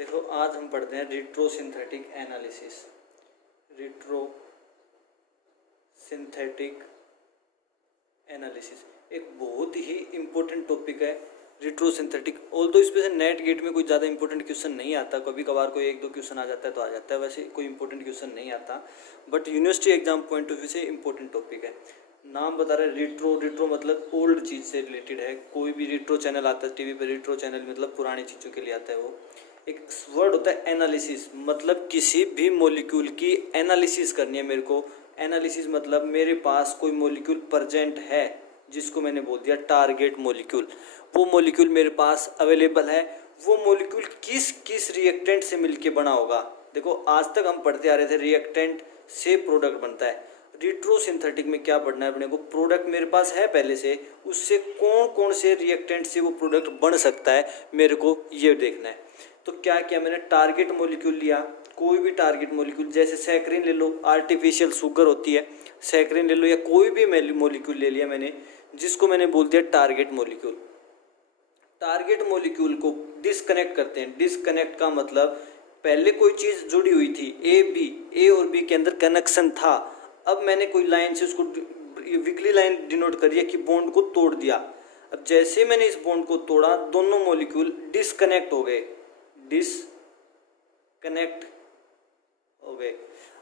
देखो आज हम पढ़ते हैं रिट्रोसिंथेटिक एनालिसिस। रिट्रोसिंथेटिक एनालिसिस एक बहुत ही इम्पोर्टेंट टॉपिक है। रिट्रोसिंथेटिक ऑल्दो इस पे से नेट गेट में कोई ज़्यादा इंपॉर्टेंट क्वेश्चन नहीं आता, कभी कभार कोई एक दो क्वेश्चन आ जाता है तो आ जाता है, वैसे कोई इंपॉर्टेंट क्वेश्चन नहीं आता, but university exam point of view से इंपॉर्टेंट टॉपिक है। नाम बता रहे रिट्रो मतलब ओल्ड चीज़ से रिलेटेड है। कोई भी रिट्रो चैनल आता है टीवी पे, रिट्रो चैनल मतलब पुरानी चीज़ों के लिए आता है। वो एक वर्ड होता है एनालिसिस, मतलब किसी भी मॉलिक्यूल की एनालिसिस करनी है मेरे को। एनालिसिस मतलब मेरे पास कोई मॉलिक्यूल प्रेजेंट है जिसको मैंने बोल दिया टारगेट मॉलिक्यूल। वो मॉलिक्यूल मेरे पास अवेलेबल है, वो मॉलिक्यूल किस किस रिएक्टेंट से मिलके बना होगा। देखो आज तक हम पढ़ते आ रहे थे रिएक्टेंट से प्रोडक्ट बनता है। रिट्रोसिंथेटिक में क्या पढ़ना है अपने को, प्रोडक्ट मेरे पास है पहले से, उससे कौन कौन से रिएक्टेंट से वो प्रोडक्ट बन सकता है मेरे को ये देखना है। तो क्या किया मैंने, टारगेट मॉलिक्यूल लिया, कोई भी टारगेट मॉलिक्यूल, जैसे सैकरिन ले लो, आर्टिफिशियल शुगर होती है, सैकरिन ले लो, या कोई भी मॉलिक्यूल ले लिया मैंने जिसको मैंने बोल दिया टारगेट मॉलिक्यूल। टारगेट मॉलिक्यूल को डिस्कनेक्ट करते हैं। डिस्कनेक्ट का मतलब पहले कोई चीज़ जुड़ी हुई थी, ए और बी के अंदर कनेक्शन था, अब मैंने कोई लाइन से उसको वीकली लाइन डिनोट करी है कि बॉन्ड को तोड़ दिया। अब जैसे मैंने इस बॉन्ड को तोड़ा, दोनों मॉलिक्यूल डिस्कनेक्ट हो गए, डिस्कनेक्ट हो गए।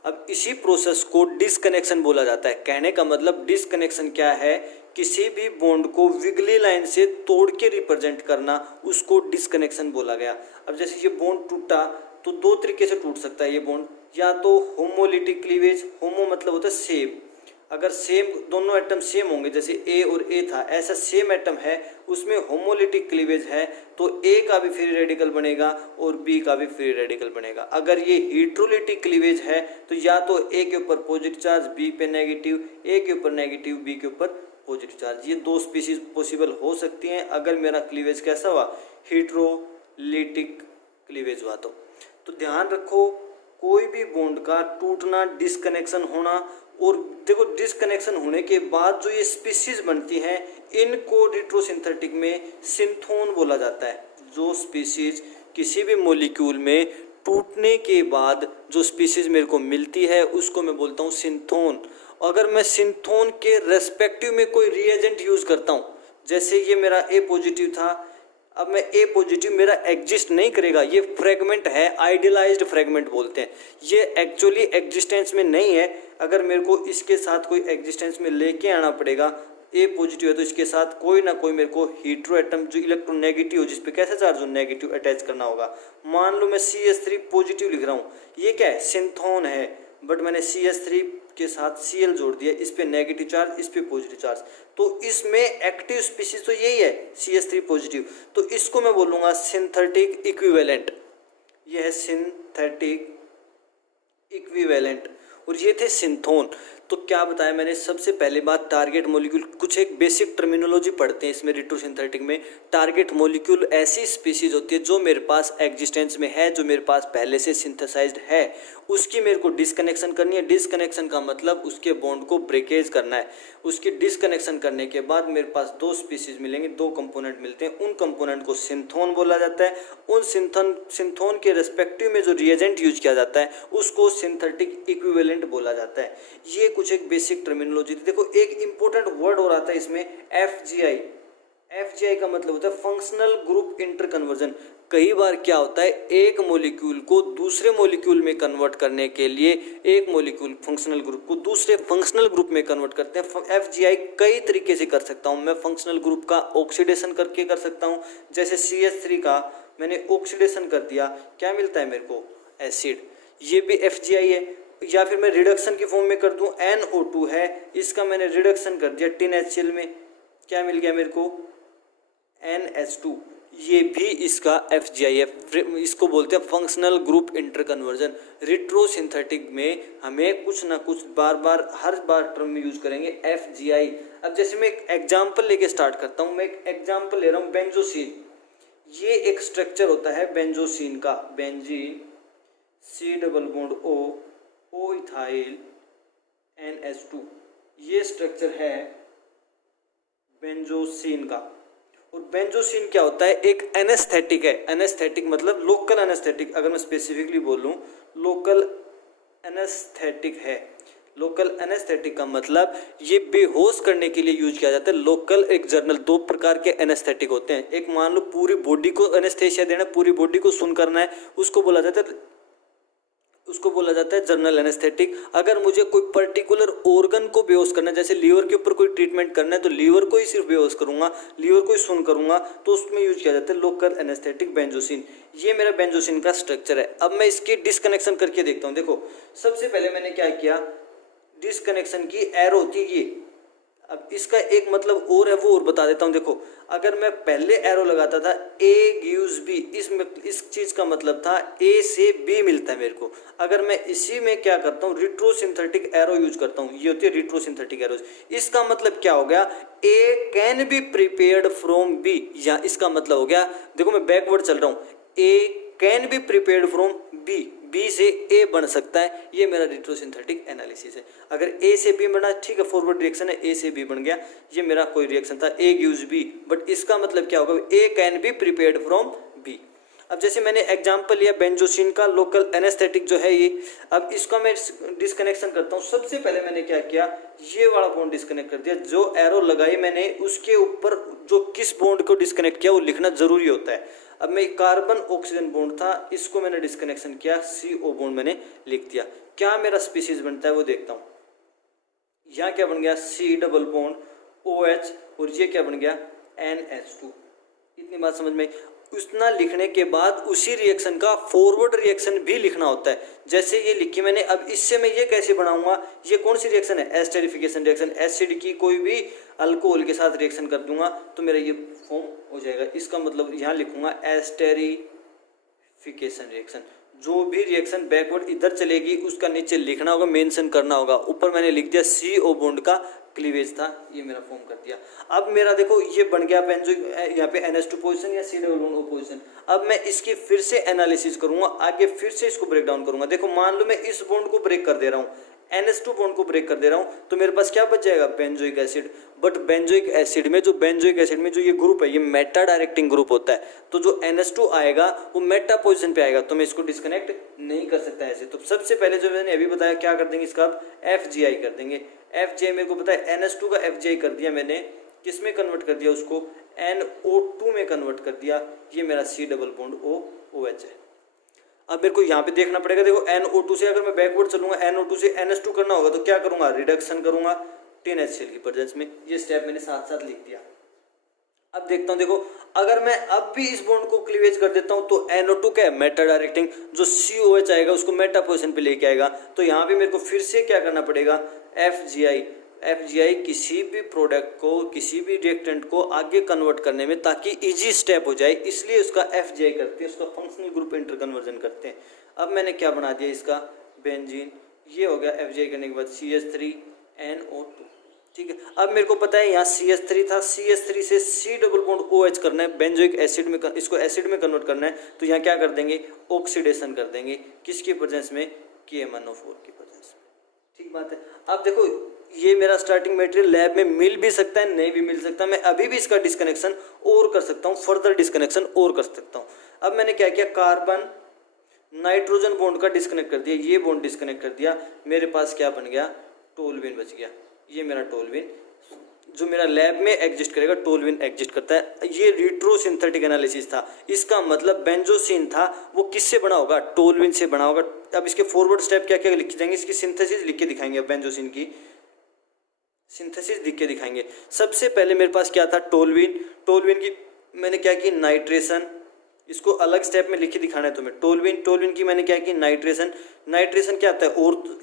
अब इसी प्रोसेस को डिस्कनेक्शन बोला जाता है। कहने का मतलब डिस्कनेक्शन क्या है, किसी भी बॉन्ड को विगली लाइन से तोड़ के रिप्रेजेंट करना, उसको डिस्कनेक्शन बोला गया। अब जैसे ये बॉन्ड टूटा तो दो तरीके से टूट सकता है ये बॉन्ड, या तो होमोलिटिक क्लीवेज, होमो मतलब होता है सेम, अगर सेम दोनों एटम सेम होंगे, जैसे ए और ए था, ऐसा सेम एटम है उसमें होमोलिटिक क्लीवेज है तो ए का भी फ्री रेडिकल बनेगा और बी का भी फ्री रेडिकल बनेगा। अगर ये हेट्रोलिटिक क्लीवेज है तो या तो ए के ऊपर पॉजिटिव चार्ज, बी पे नेगेटिव, ए के ऊपर नेगेटिव, बी के ऊपर पॉजिटिव चार्ज। ये दो स्पीसीज पॉसिबल हो सकती हैं अगर मेरा क्लीवेज कैसा हुआ, हेट्रोलिटिक क्लीवेज हुआ। तो ध्यान रखो, कोई भी बॉन्ड का टूटना, डिस्कनेक्शन होना, और देखो डिस्कनेक्शन होने के बाद जो ये स्पीसीज बनती हैं इनको रिट्रोसिंथेटिक में सिंथोन बोला जाता है। जो स्पीसीज किसी भी मॉलिक्यूल में टूटने के बाद जो स्पीसीज मेरे को मिलती है उसको मैं बोलता हूँ सिंथोन। अगर मैं सिंथोन के रेस्पेक्टिव में कोई रिएजेंट यूज करता हूँ, जैसे ये मेरा ए पॉजिटिव था, अब मैं ए पॉजिटिव मेरा एग्जिस्ट नहीं करेगा, ये फ्रेगमेंट है, आइडियलाइज्ड फ्रेगमेंट बोलते हैं, ये एक्चुअली एग्जिस्टेंस में नहीं है। अगर मेरे को इसके साथ कोई एग्जिस्टेंस में लेके आना पड़ेगा, ए पॉजिटिव है तो इसके साथ कोई ना कोई मेरे को हीट्रो एटम जो इलेक्ट्रोनेगेटिव हो, जिस पे कैसे चार्ज हो, नेगेटिव अटैच करना होगा। मान लो मैं CH3 पॉजिटिव लिख रहा हूँ, ये क्या है, सिंथोन है, बट मैंने CH3 के साथ Cl जोड़ दिया, इस पे नेगेटिव चार्ज, इस पे पॉजिटिव चार्ज, तो इसमें एक्टिव स्पीशीज तो यही है CH3 पॉजिटिव, तो इसको मैं बोलूँगा सिंथेटिक इक्विवेलेंट। ये है सिंथेटिक इक्विवेलेंट, और ये थे सिंथोन। तो क्या बताया मैंने, सबसे पहले बात टारगेट मॉलिक्यूल, कुछ एक बेसिक टर्मिनोलॉजी पढ़ते हैं इसमें रिट्रोसिंथेटिक में। टारगेट मॉलिक्यूल ऐसी स्पीसीज होती है जो मेरे पास एग्जिस्टेंस में है, जो मेरे पास पहले से सिंथेसाइज्ड है, उसकी मेरे को डिस्कनेक्शन करनी है। डिस्कनेक्शन का मतलब उसके बॉन्ड को ब्रेकेज करना है। उसकी डिस्कनेक्शन करने के बाद मेरे पास दो स्पीसीज मिलेंगे, दो कंपोनेंट मिलते हैं, उन कंपोनेंट को सिंथोन बोला जाता है। उन सिंथोन के रेस्पेक्टिव में जो रिएजेंट यूज किया जाता है उसको सिंथेटिक इक्विवेलेंट बोला जाता है। ये कुछ एक बेसिक टर्मिनोलॉजी थी। देखो एक इंपॉर्टेंट वर्ड और आता है इसमें, FGI। FGI का मतलब होता है फंक्शनल ग्रुप इंटर कन्वर्जन। कई बार क्या होता है, एक मॉलिक्यूल को दूसरे मॉलिक्यूल में कन्वर्ट करने के लिए एक मॉलिक्यूल फंक्शनल ग्रुप को दूसरे फंक्शनल ग्रुप में कन्वर्ट करते हैं। FGI कई तरीके से कर सकता हूँ मैं। फंक्शनल ग्रुप का ऑक्सीडेशन करके कर सकता हूँ, जैसे CH3 का मैंने ऑक्सीडेशन कर दिया, क्या मिलता है मेरे को, एसिड, ये भी FGI है। या फिर मैं रिडक्शन की फॉर्म में कर दूं, NO2 है, इसका मैंने रिडक्शन कर दिया टिन HCl में, क्या मिल गया मेरे को, NH2, ये भी इसका FGI है। इसको बोलते हैं फंक्शनल ग्रुप इंटर कन्वर्जन। रिट्रोसिंथेटिक में हमें कुछ ना कुछ बार बार हर बार टर्म में यूज करेंगे FGI। अब जैसे मैं एक एग्जाम्पल लेके स्टार्ट करता हूँ, मैं एक एग्जाम्पल ले रहा हूँ बेंजोसिन। ये एक स्ट्रक्चर होता है बेंजोसिन का, benzene, C double bond O ethyl NH2, ये स्ट्रक्चर है बेंजोसिन का। और बेंजोसिन क्या होता है, एक एनेस्थेटिक है। एनेस्थेटिक मतलब लोकल एनेस्थेटिक, अगर मैं स्पेसिफिकली बोलूं लोकल एनेस्थेटिक है। लोकल एनेस्थेटिक का मतलब ये बेहोश करने के लिए यूज किया जाता है। लोकल एक जर्नल, दो प्रकार के एनेस्थेटिक होते हैं। एक मान लो पूरी बॉडी को एनेस्थेसिया देना, पूरी बॉडी को सुन करना है, उसको बोला जाता है जर्नल एनेस्थेटिक। अगर मुझे कोई पर्टिकुलर ऑर्गन को बेहोश करना है, जैसे लीवर के ऊपर कोई ट्रीटमेंट करना है, तो लीवर को ही सिर्फ बेहोश करूंगा, लीवर को ही सुन करूंगा, तो उसमें यूज किया जाता है लोकल एनेस्थेटिक बेंजोसिन। ये मेरा बेंजोसिन का स्ट्रक्चर है। अब मैं इसकी डिस्कनेक्शन करके देखता हूँ। देखो सबसे पहले मैंने क्या किया, डिस्कनेक्शन की एरो होती है ये। अब इसका एक मतलब और है, वो और बता देता हूँ। देखो अगर मैं पहले एरो लगाता था ए गिव्स बी, इस चीज का मतलब था ए से बी मिलता है मेरे को। अगर मैं इसी में क्या करता हूँ, रिट्रोसिंथेटिक एरो यूज करता हूँ, ये होती है रिट्रोसिंथेटिक एरोज। इसका मतलब क्या हो गया, A can be prepared from B, या इसका मतलब हो गया, देखो मैं बैकवर्ड चल रहा हूँ, A can be prepared from B, B से ए बन सकता है। ये मेरा रिट्रोसिंथेटिक एनालिसिस है। अगर ए से बी बना, ठीक है, फॉरवर्ड रिएक्शन है, ए से बी बन गया, ये मेरा कोई रिएक्शन था, ए गिव्स बी, बट इसका मतलब क्या होगा, A can be prepared from B. अब जैसे मैंने एग्जांपल लिया बेंजोसिन का, लोकल एनेस्थेटिक जो है ये। अब इसका मैं डिस्कनेक्शन करता हूँ। सबसे पहले मैंने क्या किया, ये वाला बॉन्ड डिस्कनेक्ट कर दिया। जो एरो लगाई मैंने उसके ऊपर जो किस बॉन्ड को डिस्कनेक्ट किया वो लिखना जरूरी होता है। अब मैं कार्बन ऑक्सीजन बॉन्ड था, इसको मैंने डिस्कनेक्शन किया, CO बॉन्ड मैंने लिख दिया। क्या मेरा स्पीशीज बनता है वो देखता हूँ। यहाँ क्या बन गया, C डबल बॉन्ड OH, और ये क्या बन गया, NH2। इतनी बात समझ में। उतना लिखने के बाद उसी रिएक्शन का फॉरवर्ड रिएक्शन भी लिखना होता है। जैसे ये लिखी मैंने, अब इससे मैं ये कैसे बनाऊंगा, ये कौन सी रिएक्शन है, एस्टेरिफिकेशन रिएक्शन। एसिड की कोई भी अल्कोहल के साथ रिएक्शन कर दूंगा तो मेरा ये फॉर्म हो जाएगा। इसका मतलब यहाँ लिखूंगा एस्टेरिफिकेशन रिएक्शन। जो भी रिएक्शन बैकवर्ड इधर चलेगी उसका नीचे लिखना होगा, मेंशन करना होगा। ऊपर मैंने लिख दिया CO बॉन्ड का क्लीवेज था, ये मेरा फॉर्म कर दिया। अब मेरा देखो ये बन गया बेंजो, यहाँ पे NH2 पोजीशन या C double bond O position. अब मैं इसकी फिर से एनालिसिस करूंगा, आगे फिर से इसको ब्रेक डाउन करूंगा। देखो मान लो मैं इस बॉन्ड को ब्रेक कर दे रहा हूँ, NH2 बॉन्ड को ब्रेक कर दे रहा हूँ, तो मेरे पास क्या बच जाएगा, benzoic acid. But benzoic acid में जो ये ग्रुप है, ये मेटा डायरेक्टिंग ग्रुप होता है। तो जो NH2 आएगा वो मेटा पोजीशन पे आएगा, तो मैं इसको डिस्कनेक्ट नहीं कर सकता ऐसे। तो सबसे पहले जो मैंने अभी बताया, क्या कर देंगे, इसका आप FGI कर देंगे। FGI मेरे को पता है, NH2 का FGI कर दिया मैंने, किस में कन्वर्ट कर दिया उसको, NO2 में कन्वर्ट कर दिया। ये मेरा C डबल बॉन्ड OH है। अब मेरे को यहाँ पे देखना पड़ेगा। देखो NO2 से अगर मैं बैकवर्ड चलूंगा, NO2 से NH2 करना होगा, तो क्या करूंगा, रिडक्शन करूंगा 10HCl की प्रेजेंस में। ये स्टेप मैंने साथ साथ लिख दिया। अब देखता हूँ, देखो अगर मैं अब भी इस बॉन्ड को क्लीवेज कर देता हूँ तो NO2 क्या है, मेटा डायरेक्टिंग, जो COH आएगा उसको मेटा पोजीशन पे लेके आएगा। तो यहाँ पे मेरे को फिर से क्या करना पड़ेगा, FGI किसी भी प्रोडक्ट को, किसी भी रिएक्टेंट को आगे कन्वर्ट करने में, ताकि इजी स्टेप हो जाए, इसलिए उसका FGI करते हैं, उसका फंक्शनल ग्रुप इंटर कन्वर्जन करते हैं। अब मैंने क्या बना दिया, इसका बेंजीन, ये हो गया। FGI करने के बाद CH3NO2, ठीक है। अब मेरे को पता है यहाँ CH3 था, CH3 से C डबल बॉन्ड OH करना है, बेंजोइक एसिड में, इसको एसिड में कन्वर्ट करना है। तो यहाँ क्या कर देंगे, ऑक्सीडेशन कर देंगे, किसकी प्रेजेंस में, KMnO4 की प्रेजेंस में। ठीक बात है। अब देखो ये मेरा स्टार्टिंग मटेरियल लैब में मिल भी सकता है, नहीं भी मिल सकता, मैं अभी भी इसका डिस्कनेक्शन और कर सकता हूँ, फर्दर डिस्कनेक्शन और कर सकता हूँ। अब मैंने क्या किया, कार्बन नाइट्रोजन बॉन्ड का डिस्कनेक्ट कर दिया, ये बॉन्ड डिस्कनेक्ट कर दिया, मेरे पास क्या बन गया, टोलुइन बच गया। ये मेरा टोलुइन जो मेरा लैब में एग्जिस्ट करेगा, टोलुइन एग्जिस्ट करता है। ये रिट्रोसिंथेटिक एनालिसिस था। इसका मतलब बेंजोसिन था वो किससे बना होगा, टोलुइन से बना होगा। अब इसके फॉरवर्ड स्टेप क्या क्या लिखे जाएंगे, इसकी सिंथेसिस लिख के दिखाएंगे। बेंजोसिन की सिंथेसिस लिख के दिखाएंगे। सबसे पहले मेरे पास क्या था, टोलुइन की मैंने क्या की, नाइट्रेशन, इसको अलग स्टेप में लिख के दिखाना है तुम्हें। टोलुइन की मैंने क्या की, नाइट्रेशन क्या आता है,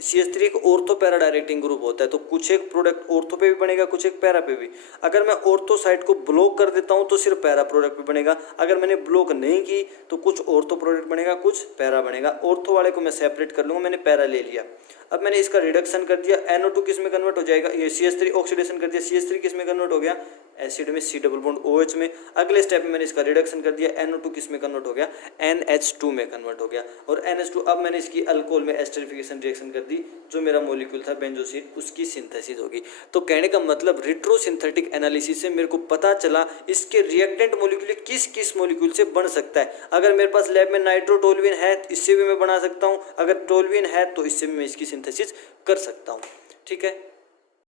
CH3 एक ऑर्थो पैरा डायरेक्टिंग ग्रुप होता है। तो कुछ एक प्रोडक्ट ऑर्थो पे भी बनेगा, कुछ एक पैरा पे भी। अगर मैं ऑर्थो साइड को ब्लॉक कर देता हूँ तो सिर्फ पैरा प्रोडक्ट पे बनेगा। अगर मैंने ब्लॉक नहीं की तो कुछ ऑर्थो प्रोडक्ट बनेगा, कुछ पैरा बनेगा। ऑर्थो वाले को मैं सेपरेट कर लूँगा, मैंने पैरा ले लिया। अब मैंने इसका रिडक्शन कर दिया, NO2 किस में कन्वर्ट हो जाएगा, ये CH3 ऑक्सीडेशन कर दिया, CH3 किस में कन्वर्ट हो गया, एसिड में, C डबल बॉन्ड OH में। अगले स्टेप में मैंने इसका रिडक्शन कर दिया, NO2 किस में में कन्वर्ट हो गया, NH2 में कन्वर्ट हो गया। और NH2 अब मैंने इसकी अल्कोहल में एस्टरिफिकेशन रिएक्शन कर दी, जो मेरा मॉलिक्यूल था बेंजोसिन उसकी सिंथेसिस होगी। तो कहने का मतलब रिट्रोसिंथेटिक एनालिसिस से मेरे को पता चला इसके रिएक्टेंट मॉलिक्यूल किस किस मॉलिक्यूल से बन सकता है। अगर मेरे पास लैब में नाइट्रोटोल्यूइन है इससे भी मैं बना सकता हूँ, अगर टोल्यूइन है तो इससे भी मैं इसकी सिंथेसिस कर सकता हूँ। ठीक है।